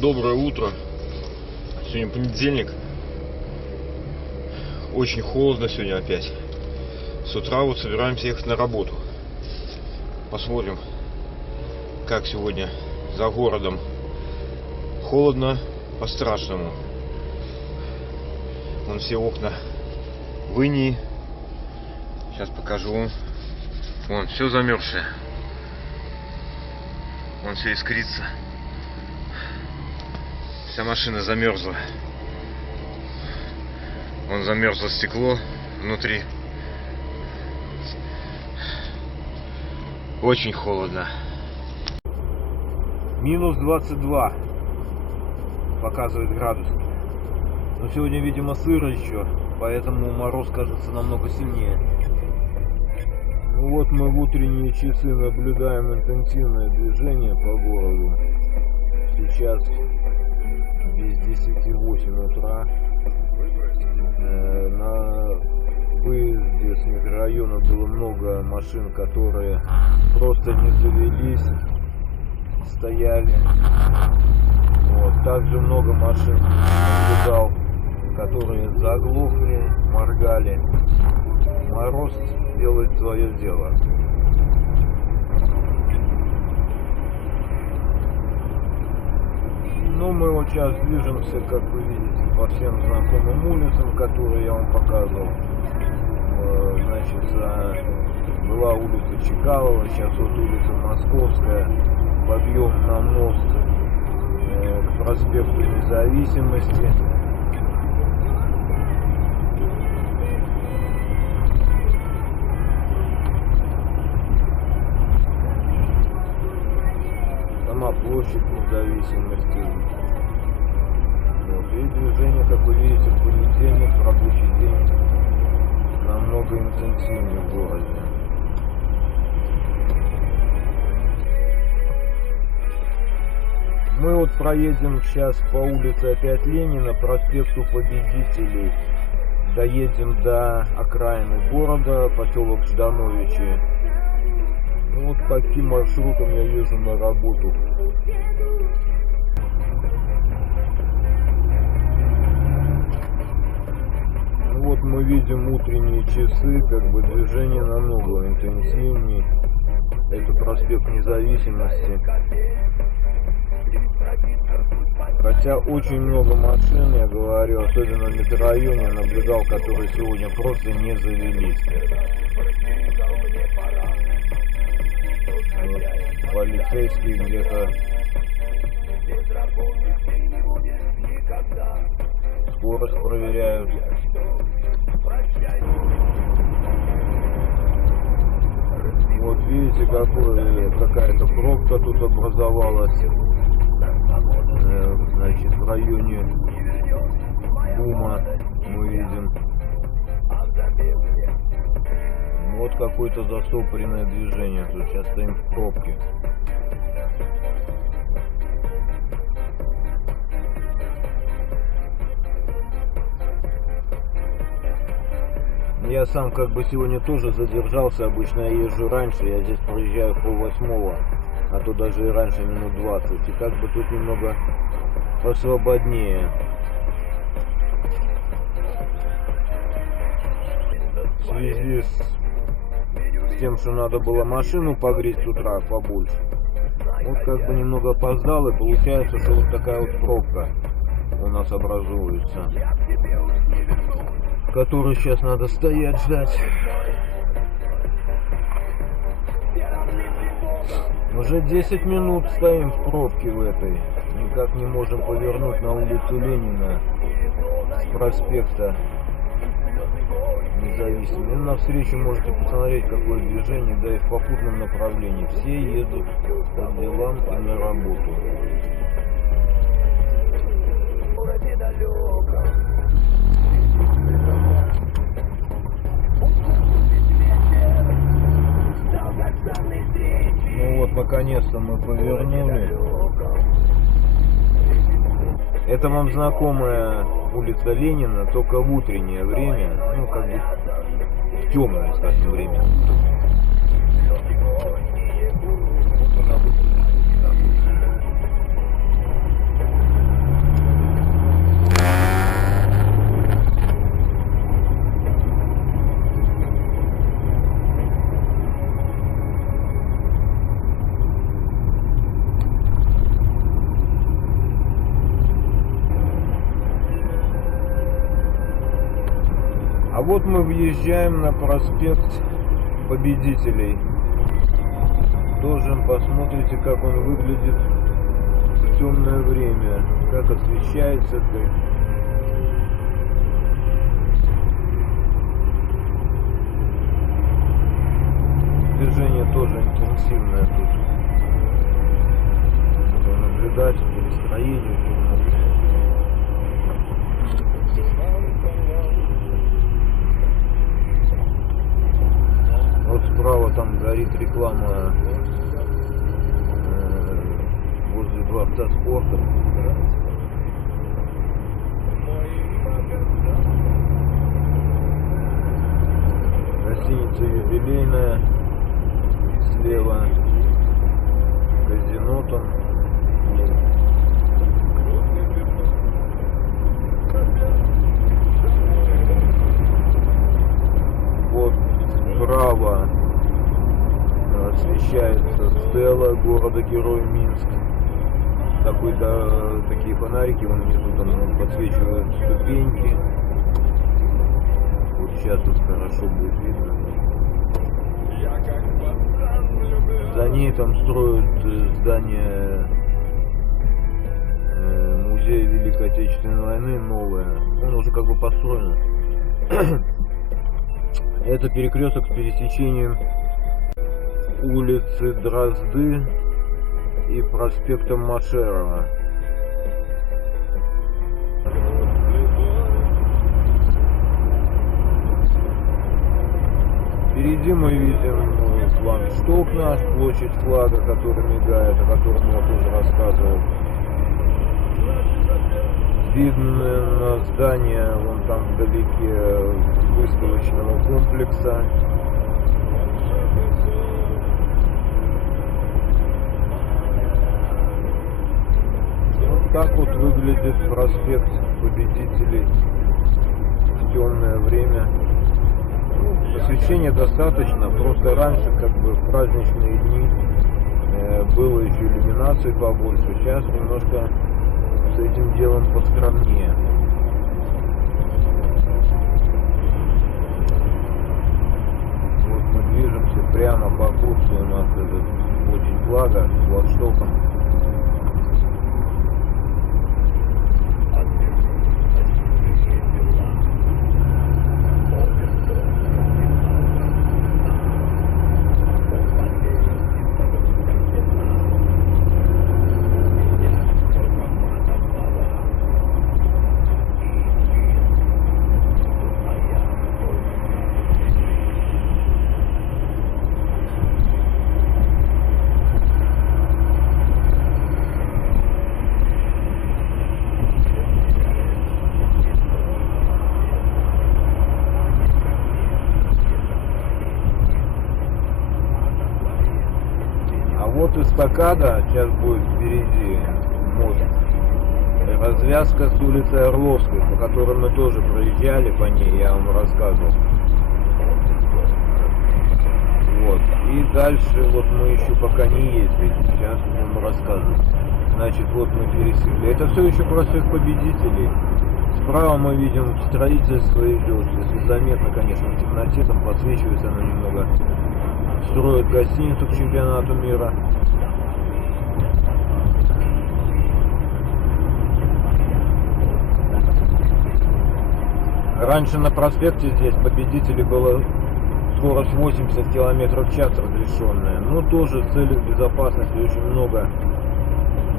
Доброе утро. Сегодня понедельник. Очень холодно сегодня опять. С утра вот собираемся ехать на работу. Посмотрим, как сегодня за городом. Холодно по-страшному. Вон все окна в инии. Сейчас покажу вам. Вон все замерзшее. Вон все искрится. Вся машина замерзла. Вон замерзло стекло внутри. Очень холодно. Минус 22 показывает градусник. Но сегодня, видимо, сыро еще, поэтому мороз кажется намного сильнее. Ну вот мы в утренние часы наблюдаем интенсивное движение по городу. Сейчас без 10:08 утра. На выезде с микрорайона было много машин, которые просто не завелись, стояли. Вот. Также много машин наблюдал, которые заглохли, моргали. Мороз делает свое дело. Ну, мы вот сейчас движемся, как вы видите, по всем знакомым улицам, которые я вам показывал. Значит, была улица Чекалова, сейчас вот улица Московская, подъем на мост к проспекту Независимости. Сама площадь Независимости. Вот. И движение, как вы видите, в понедельник, в рабочий день, намного интенсивнее в городе. Мы вот проедем сейчас по улице опять Ленина, проспекту Победителей. Доедем до окраины города, поселок Ждановичи. Вот каким маршрутом я езжу на работу. Вот мы видим утренние часы, как бы движение намного интенсивнее. Это проспект Независимости. Хотя очень много машин, я говорю, особенно в микрорайоне я наблюдал, которые сегодня просто не завелись. Вот, полицейские где-то скорость проверяют. Вот видите, какая-то пробка тут образовалась. Значит, в районе Бума мы видим. Вот какое-то застопоренное движение. Тут сейчас стоим в пробке. Я сам как бы сегодня тоже задержался. Обычно я езжу раньше. Я здесь проезжаю в 7:30, а то даже и раньше минут 20. И как бы тут немного посвободнее. В связи с тем, что надо было машину погреть с утра побольше. Вот как бы немного опоздал, и получается, что вот такая вот пробка у нас образуется, в которой сейчас надо стоять, ждать. Уже 10 минут стоим в пробке в этой. Никак не можем повернуть на улицу Ленина с проспекта Независимости. На встречу можете посмотреть, какое движение, да и в попутном направлении. Все едут по делам и на работу. Ну вот, наконец-то мы повернули. Это вам знакомая улица Ленина, только в утреннее время, ну как бы в темное, скажем, время. вот мы въезжаем на проспект Победителей. Тоже посмотрите, как он выглядит в темное время, как освещается. Движение тоже интенсивное тут. Надо наблюдать по настроению. Вот справа там горит реклама возле дворца спорта. Гостиница юбилейная. Слева казино там. Вот справа освещается стела города-героя Минск. Такие фонарики вон внизу там подсвечивают ступеньки. Вот сейчас вот хорошо будет видно. За ней там строят здание музея Великой Отечественной войны новое. Он уже как бы построен. Это перекресток с пересечением улицы Дрозды и проспектом Машерова. Впереди мы видим флагшток наш, площадь флага, который мигает, о котором я тоже рассказывал. Видно здание вон там вдалеке выставочного комплекса. Вот так вот выглядит проспект Победителей в темное время. Освещения достаточно, просто раньше, как бы в праздничные дни, было еще иллюминации побольше. Сейчас немножко с этим делом поскромнее. Вот мы движемся прямо по курсу, у нас этот площадь флага с флагштоком. Вот эстакада сейчас будет впереди, мост. Развязка с улицы Орловской, по которой мы тоже проезжали, по ней я вам рассказывал. Вот. И дальше вот мы еще пока не ездили, сейчас будем рассказывать. Значит, вот мы пересекли. Это все еще проспект Победителей. Справа мы видим строительство идет. Если заметно, конечно, в темноте, там подсвечивается оно немного. Строят гостиницу к чемпионату мира. Раньше на проспекте здесь Победителей было скорость 80 км в час разрешенная. Но тоже с целью безопасности очень много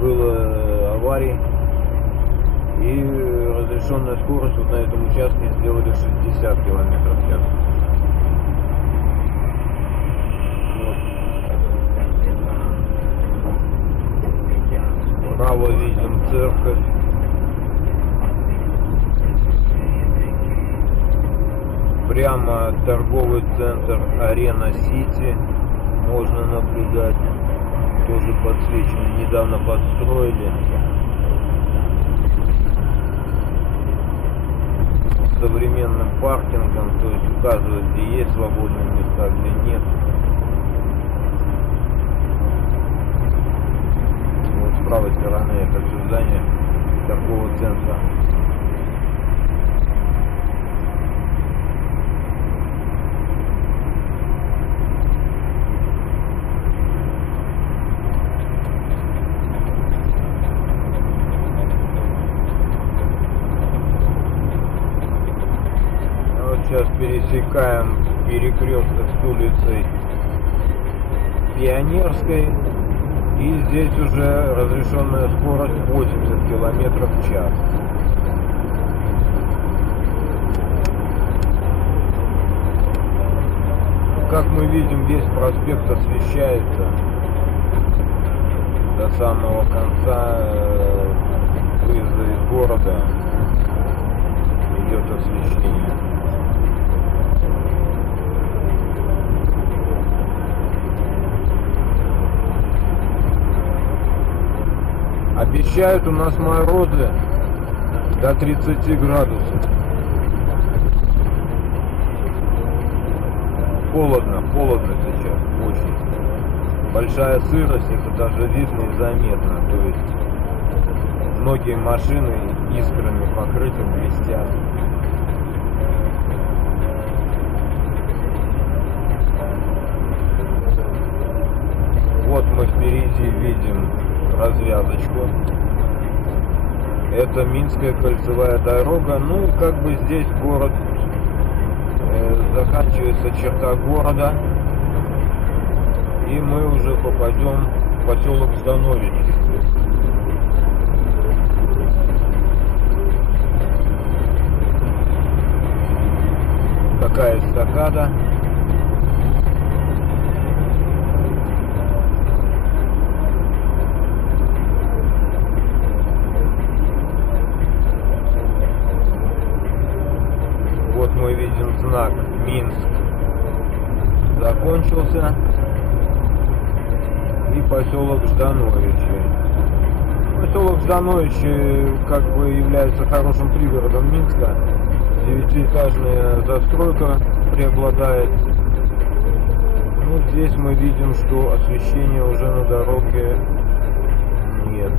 было аварий. И разрешенная скорость вот на этом участке сделали 60 км в час. Справа видим церковь. Прямо торговый центр Арена Сити можно наблюдать. Тоже подсвеченный, недавно подстроили. С современным паркингом, то есть указывают, где есть свободные места, где нет. С правой стороны это все здание торгового центра. сейчас пересекаем перекресток с улицей Пионерской. И здесь уже разрешенная скорость 80 км в час. Как мы видим, весь проспект освещается до самого конца выезда из города. Идет освещение. Обещают у нас морозы до 30 градусов. Холодно сейчас, очень. Большая сырость, это даже видно и заметно. То есть многие машины искрами покрыты, блестят. Вот мы впереди видим развязочку. Это Минская кольцевая дорога. Ну и как бы здесь город, заканчивается черта города, и мы уже попадем в поселок Ждановичи. Такая эстакада. Вот мы видим знак Минск закончился, и поселок Ждановичи. Поселок Ждановичи как бы является хорошим пригородом Минска. 9-этажная застройка преобладает. Ну, здесь мы видим, что освещения уже на дороге нет.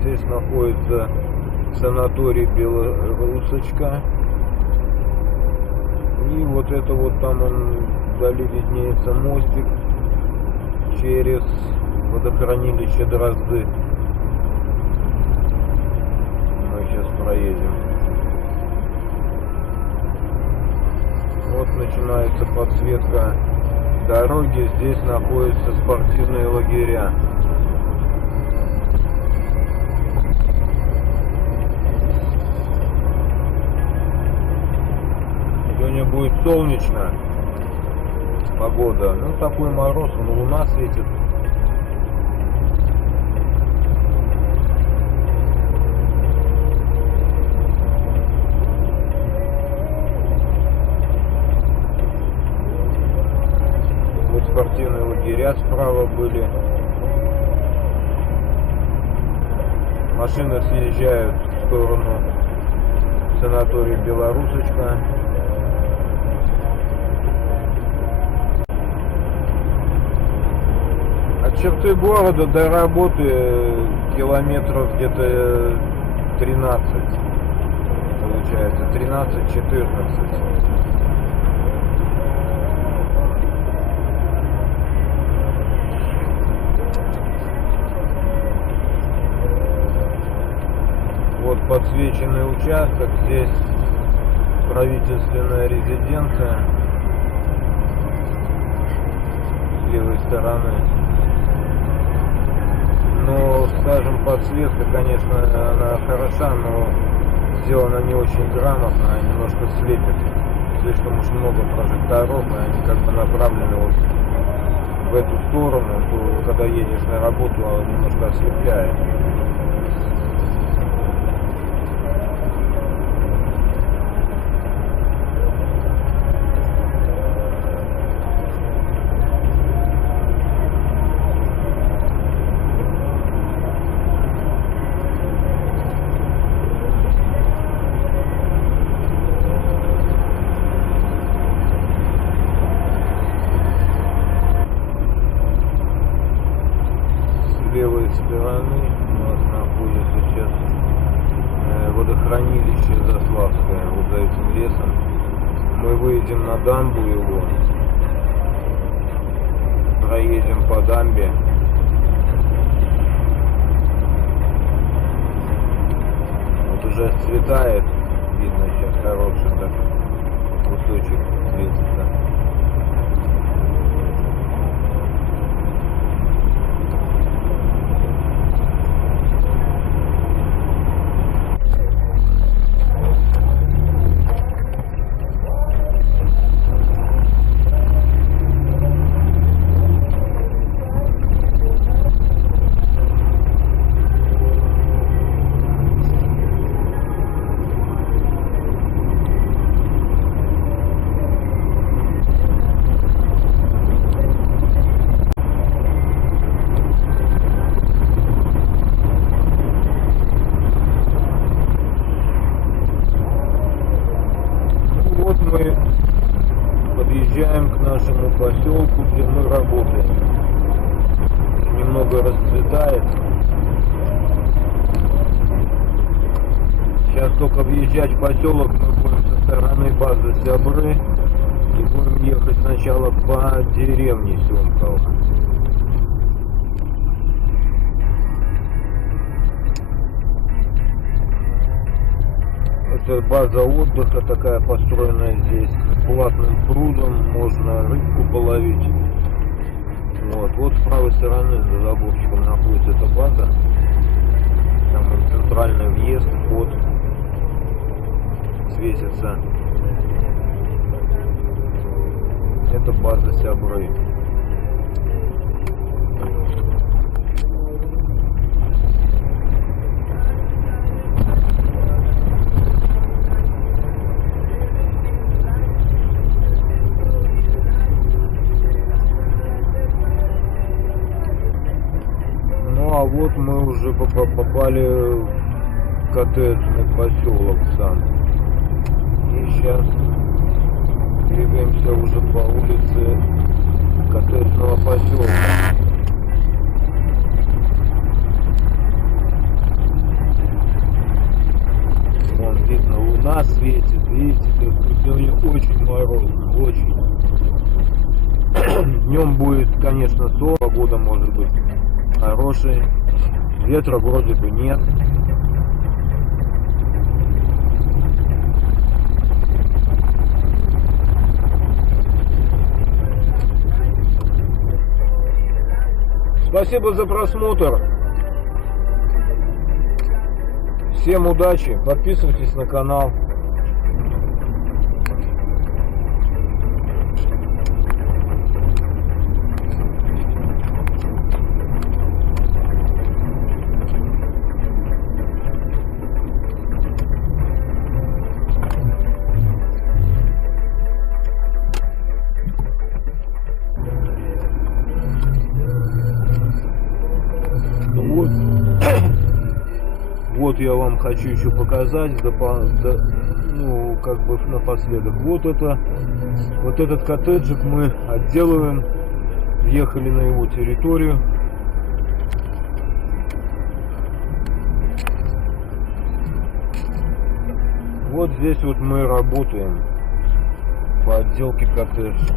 Здесь находится санаторий Белорусочка. И вот это вот там он вдали виднеется мостик через водохранилище Дрозды. Мы сейчас проедем. Вот начинается подсветка дороги. Здесь находятся спортивные лагеря. Сегодня будет солнечно, погода, ну такой мороз, луна светит. Вот спортивные лагеря справа были. Машины съезжают в сторону санатория Белорусочка. От черты города до работы километров где-то 13, получается, 13-14. Вот подсвеченный участок, здесь правительственная резиденция с левой стороны. Но, скажем, подсветка, конечно, она хороша, но сделана не очень грамотно, немножко слепит. Слишком уж много прожекторов, и они как бы направлены вот в эту сторону, то, когда едешь на работу, немножко ослепляет. той стороны у нас находится сейчас водохранилище Заславское, вот за этим лесом. Мы выйдем на дамбу его, проедем по дамбе. Вот уже светает, видно сейчас хороший так кусочек светится. Вот мы подъезжаем к нашему поселку, где мы работаем. Немного расцветает. Сейчас только въезжать в поселок мы будем со стороны базы Сябры и будем ехать сначала по деревне Семкова. Это база отдыха такая, построенная здесь платным прудом, можно рыбку половить. Вот с правой стороны за заборчиком находится эта база. Там центральный въезд, вход светится. Это база Сябры. А вот мы уже попали в коттеджный поселок сам. И сейчас двигаемся уже по улице коттеджного поселка. Вон видно, луна светит, видите, сегодня очень морозно, очень. Днем будет, конечно, солнце, погода может быть хороший, ветра вроде бы нет. Спасибо за просмотр. Всем удачи, подписывайтесь на канал. Вот я вам хочу еще показать, ну, как бы напоследок. Вот этот коттеджик мы отделываем, въехали на его территорию. Вот здесь вот мы работаем по отделке коттеджа.